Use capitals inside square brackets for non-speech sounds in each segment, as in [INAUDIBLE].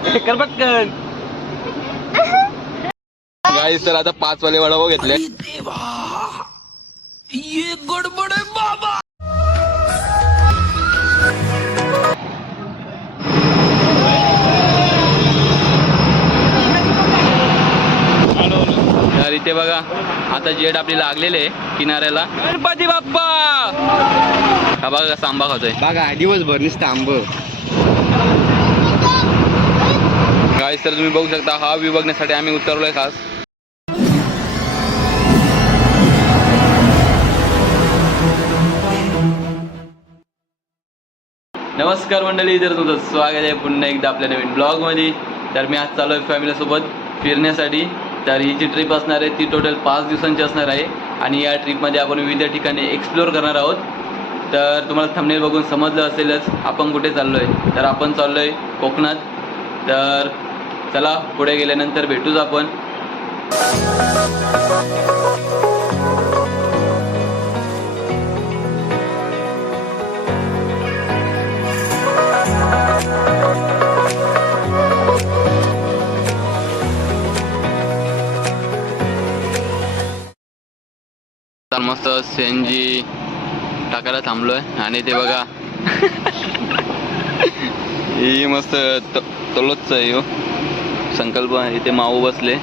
[LAUGHS] कर पटकन. गाईस तर आता पाच वाले वडापाव घेतले तर इथे बघा आता जेड आपली लागलेले आहे किनाऱ्याला. गणपती बाप्पा. हा बघा कसा आंबा खातोय. बघा दिवसभर नुसतं आंब. गाईस तर तुम्ही बघू शकता हा व्ह्यू बघण्यासाठी आम्ही आहे खास. नमस्कार मंडळी तर तुमचं स्वागत आहे पुन्हा एकदा आपल्या नवीन ब्लॉगमध्ये. तर मी आज चालू आहे फॅमिलीसोबत फिरण्यासाठी. तर ही जी ट्रिप असणार आहे ती टोटल पाच दिवसांची असणार आहे. आणि या ट्रिपमध्ये आपण विविध ठिकाणी एक्सप्लोअर करणार आहोत. तर तुम्हाला थंबनेल बघून समजलं असेलच आपण कुठे चाललो आहे तर आपण चाललो आहे कोकणात. तर चला पुढे गेल्यानंतर भेटूच आपण. तर मस्त सीएनजी टाकायला थांबलोय. आणि ते बघा. [LAUGHS] ही मस्त तलोच आहे हो. संकल्प इथे माऊ बसले.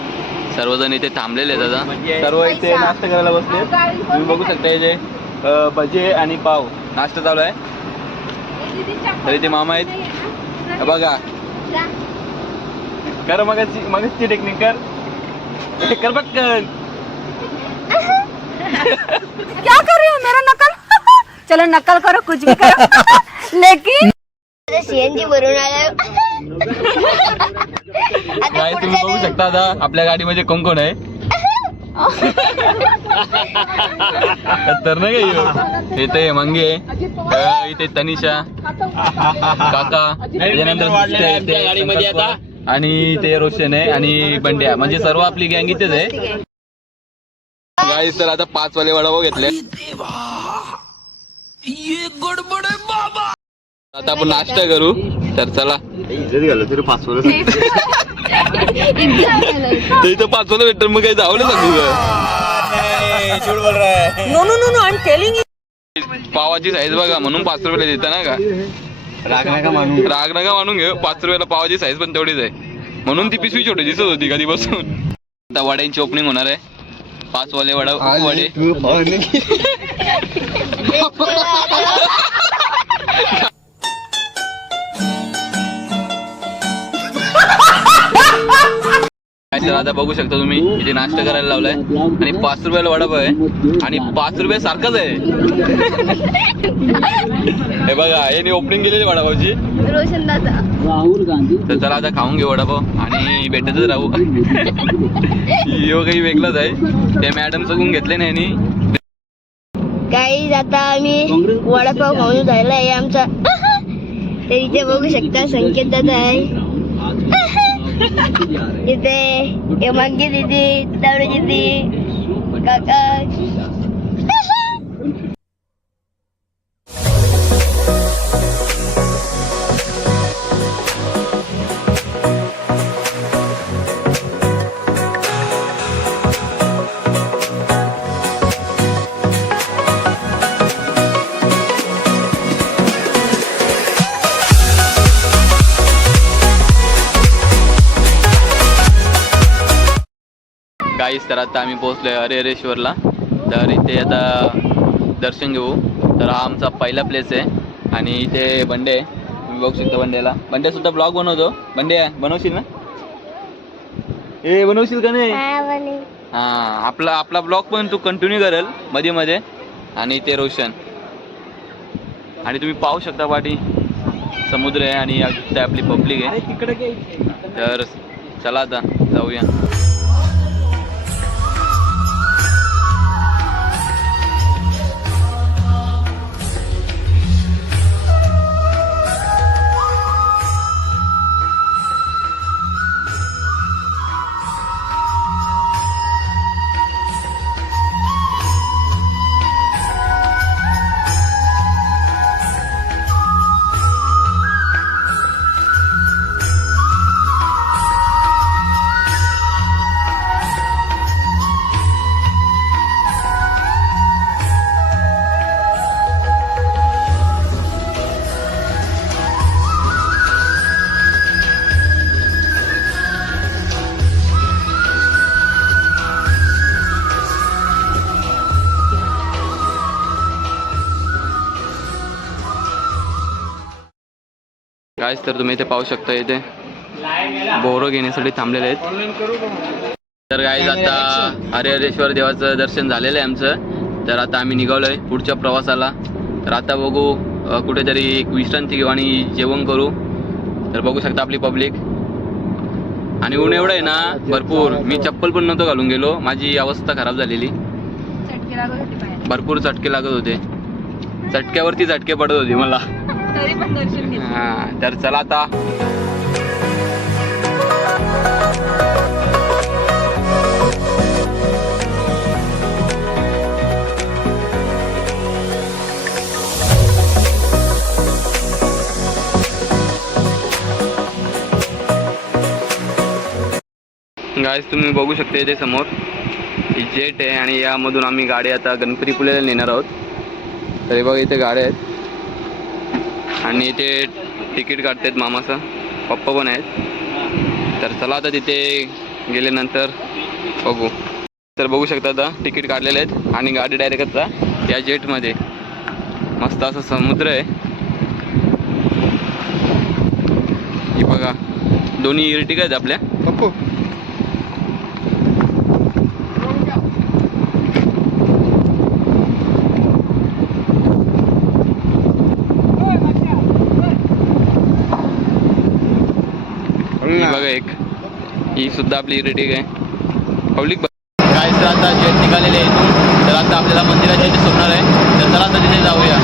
सर्वजण इथे थांबलेले आता सर्व इथे नाश्ता करायला बसले. तुम्ही बघू शकता इथे भजे आणि पाव. नाश्ता चालू आहे. तर इथे मामा आहेत. हे बघा. कर मगाची मगाची टेक्निक कर. कर पटकन. क्या कर रही हो? मेरा नकल? चलो नकल करो कुछ भी करो. लेकिन सीएनजी भरून आलं काय तुम्ही बघू शकता आता आपल्या गाडीमध्ये कोण कोण आहे. तर नाही [LAUGHS] इथे मंगे इथे तनिषा काका त्याच्यानंतर आणि ते रोशन आहे आणि बंड्या. म्हणजे सर्व आपली गँग इथेच आहे. गाईस तर आता पाच वाले वडापाव घेतले. आता आपण नाश्ता करू. तर चला. [LAUGHS] तरी इथं पाच वाला भेटतं मग काही जावं ना no no no no I am telling पावाची size बघा म्हणून पाच रुपयाला देता ना का राग नका. मानू राग नका मानून घे पाच रुपयाला पावाची साईज पण तेवढीच आहे. म्हणून ती पिशवी छोटी दिसत होती कधीपासून. आता वड्यांची ओपनिंग होणार आहे. पाच वाले वडा वडे तू [LAUGHS] तर आता बघू शकता तुम्ही इथे नाश्ता करायला लावलाय आणि पाच रुपयाला वडापाव आहे आणि पाच रुपये सारखाच आहे. हे बघा याने ओपनिंग केलेली वडापावची. रोशन दादा. तर चला आता खाऊन घेऊ वडापाव आणि भेटतच राहू. यो काही वेगळाच आहे. त्या मॅडम सगून घेतले नाही यांनी. काही आता आम्ही वडापाव खाऊन झाला आहे आमचा. तर इथे बघू शकता संकेत दादा आहे. इथे हेमांगी दिदी तावडे दिदी काका काहीच तर आता आम्ही पोहोचलोय हरिहरेश्वरला तर इथे आता दर्शन घेऊ. तर हा आमचा पहिला प्लेस आहे. आणि इथे बंडे आहे. तुम्ही बघू शकता बंड्याला बंड्या सुद्धा ब्लॉग बनवतो. बंडे बनवशील ना? ए बनवशील का नाही? हा आपला आपला ब्लॉग पण तू कंटिन्यू करेल मध्ये मध्ये. आणि ते रोशन. आणि तुम्ही पाहू शकता पाठी. समुद्र आहे आणि इथे आपली पब्लिक आहे. तर चला आता जाऊया. गायस तर तुम्ही इथे पाहू शकता इथे बोरं घेण्यासाठी थांबलेले आहेत. तर गाईज आता हरिहरेश्वर देवाचं दर्शन झालेलं आहे आमचं. तर आता आम्ही निघालोय पुढच्या प्रवासाला. तर आता बघू कुठेतरी एक विश्रांती घेऊ आणि जेवण करू. तर बघू शकता आपली पब्लिक आणि ऊन एवढं आहे ना भरपूर. मी चप्पल पण नव्हतं घालून गेलो. माझी अवस्था खराब झालेली. भरपूर चटके लागत होते. चटक्यावरती चटके पडत होते मला. तरी पण दर्शन घेतलं. हा तर चला आता. गायस तुम्ही बघू शकता इथे समोर. जेट आहे आणि यामधून आम्ही गाडी आता गणपतीपुळेला नेणार आहोत. तरी बघा इथे गाड्या आहेत. आणि इथे तिकीट काढतात मामाचं. पप्पा पण आहेत. तर चला आता तिथे गेल्यानंतर बघू. तर बघू शकता आता तिकीट काढलेले आहेत आणि गाडी डायरेक्ट आता या जेटमध्ये मस्त असं समुद्र आहे. बघा. दोन्ही इर्टिका आहेत आपल्या. पप्पू ही बघा एक ही सुद्धा आपली रेटिंग आहे. पब्लिक काय तर आता जेट निघालेले आहे इथून तर आता आपल्याला मंदिराच्या इथे सोडणार आहे. तर चला आता तिथे जाऊया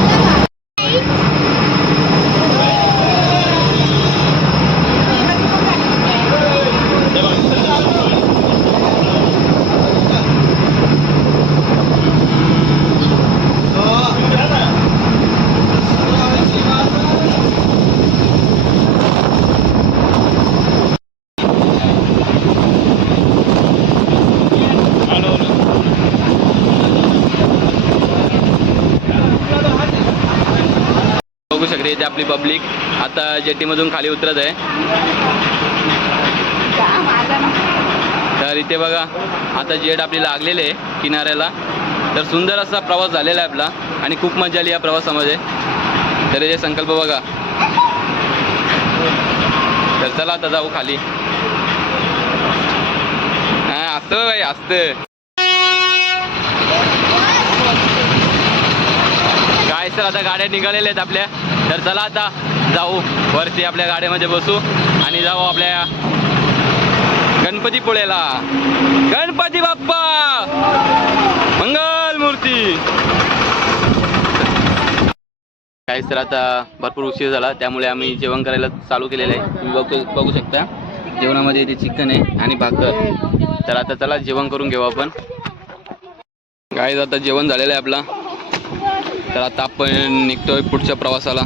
बघू शकते इथे आपली पब्लिक आता जेटीमधून खाली उतरत आहे. तर इथे बघा आता जेट आपली लागलेले आहे किनाऱ्याला. तर सुंदर असा प्रवास झालेला आहे आपला आणि खूप मजा आली या प्रवासामध्ये. तर हे संकल्प बघा. तर चला आता जाऊ खाली. हा असतं बाई असतं. काय सर आता गाड्या निघालेल्या आहेत आपल्या. तर चला आता जाऊ. वरती आपल्या गाड्यामध्ये बसू आणि जाऊ आपल्या गणपतीपुळेला. गणपती बाप्पा! मंगल मूर्ती! काहीच तर आता भरपूर उशीर झाला त्यामुळे आम्ही जेवण करायला चालू केलेलं आहे. तुम्ही बघू बघू शकता. जेवणामध्ये इथे चिकन आहे आणि भाकर. तर आता चला जेवण करून घेऊ आपण. काय आता जेवण झालेलं आहे आपला. तर आता आपण निघतोय पुढच्या प्रवासाला.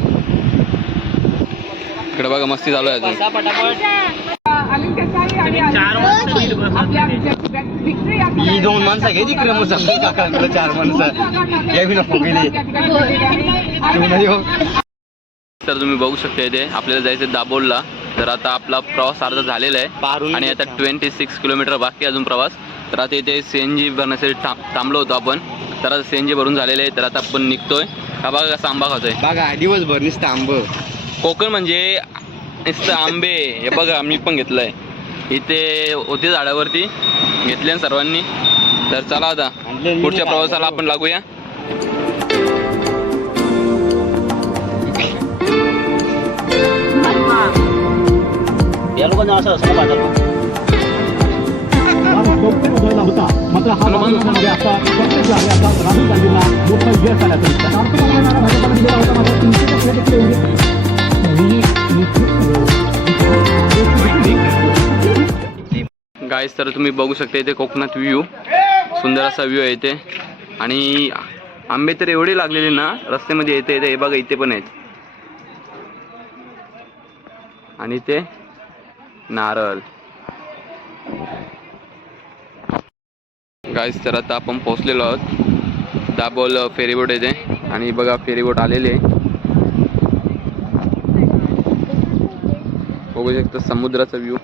इकडे बघा मस्ती चालू आहे ही दोन माणसं घे तिकडे मग काकाकडे चार माणसं. या बी नको गेली. जेवण येऊ. तर तुम्ही बघू शकता इथे आपल्याला जायचं दाबोलला तर आता आपला प्रवास अर्धा झालेला आहे. आणि आता ट्वेंटी सिक्स किलोमीटर बाकी अजून प्रवास. तर आता इथे सी एन जी भरण्यासाठी थांब थांबलो होतो आपण. तर आता सी एन जी भरून झालेले आहे. तर आता आपण निघतोय. हा बघा कसा आंबा खातोय. बघा दिवसभर नुसतं आंब. कोकण म्हणजे नुसतं आंबे हे बघा मी पण घेतलंय. इथे होते झाडावरती घेतले ना सर्वांनी. तर चला आता पुढच्या प्रवासाला आपण लागूया. या गाईस तर तुम्ही बघू शकता इथे कोकणात व्ह्यू सुंदर असा व्ह्यू आहे इथे. आणि आंबे तर एवढे लागलेले ना रस्त्यामध्ये येते येते हे बघा इथे पण आहेत. आणि ते नारळ. गाईस तर आता आपण पोहोचलेलो आहोत. दाबोल फेरीबोट येते. आणि बघा फेरीबोट आलेले. आहे बघू शकता समुद्राचा व्ह्यू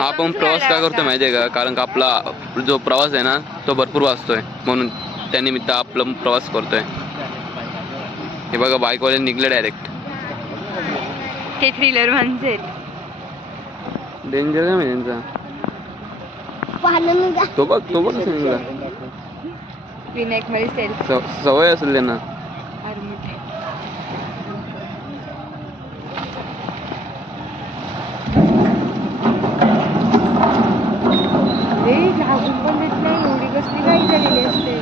आपण प्रवास का करतोय माहिती आहे का? कारण का आपला जो प्रवास आहे ना तो भरपूर वाचतोय. म्हणून त्यानिमित्त आपला प्रवास करतोय. हे बघा बाईकवाले निघले डायरेक्ट हे थ्रिलर म्हणजे डेंजर काय माहिती त्यांचा तो बघ तो बघ. विनायकमध्ये सवय असेल त्यांना लागून पण देत नाही एवढी कसली काही झालेली असते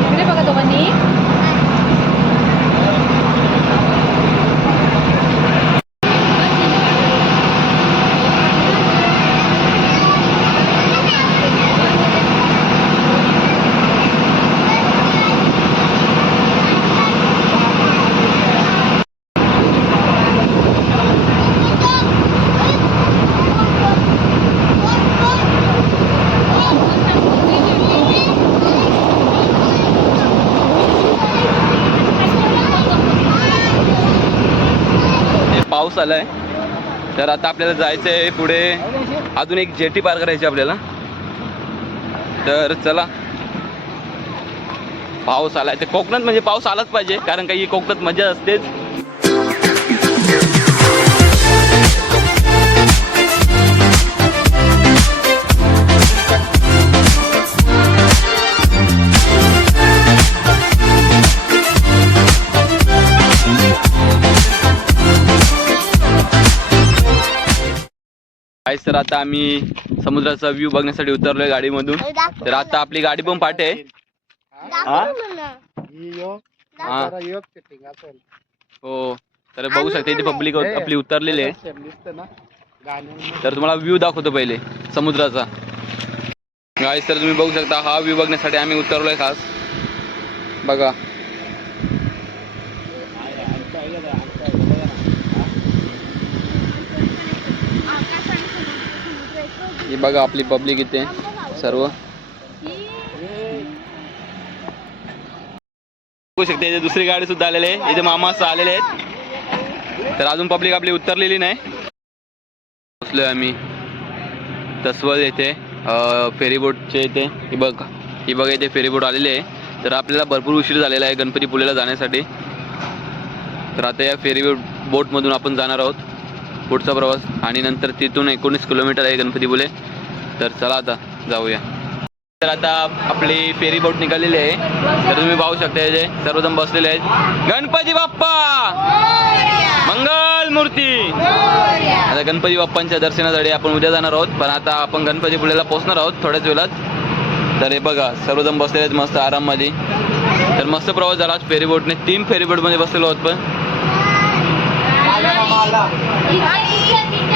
इकडे बघा दोघांनी हे आहे तर आता आपल्याला जायचं आहे पुढे. अजून एक जेटी पार करायची आपल्याला. तर चला. पाऊस आलाय. ते कोकणात म्हणजे पाऊस आलाच पाहिजे कारण काही कोकणात मजा असतेच. काय तर आता आम्ही समुद्राचा व्ह्यू बघण्यासाठी उतरलोय गाडीमधून. तर आता आपली गाडी पण पाठ. आहे हा? हा. हो. तर बघू शकता इथे पब्लिक आपली उतरलेली आहे. तर तुम्हाला व्ह्यू दाखवतो पहिले समुद्राचा. गाईस तर तुम्ही बघू शकता हा व्ह्यू बघण्यासाठी आम्ही उतरलोय खास. बघा. ही बघा आपली पब्लिक इथे सर्व. बघू शकते इथे दुसरी गाडी सुद्धा आलेली आहे. इथे मामा आलेले आहेत. तर अजून पब्लिक आपली उतरलेली नाही. पोचलोय आम्ही. तसवल येथे फेरीबोटचे इथे. ही बघ ही बघा इथे फेरीबोट आलेले आलेली आहे. तर आपल्याला भरपूर उशीर झालेला आहे गणपती पुलेला जाण्यासाठी. तर आता या फेरी बोटमधून आपण जाणार आहोत. पुढचा प्रवास आणि नंतर तिथून एकोणीस किलोमीटर आहे गणपतीपुळे तर चला आता जाऊया. तर आता आपली फेरी बोट निघालेली आहे. तर तुम्ही पाहू शकता जे सर्वजण बसलेले आहेत. गणपती बाप्पा! मंगल मूर्ती! आता गणपती बाप्पांच्या दर्शनासाठी आपण उद्या जाणार आहोत. पण आता आपण गणपती पुलेला पोहोचणार आहोत थोड्याच वेळात. तर हे बघा सर्वजण बसलेले आहेत मस्त आराममध्ये. तर मस्त प्रवास झाला फेरीबोटने फेरी बोटने. तीन फेरी बोटमध्ये बसलेलो आहोत पण. इकडे- इकडे-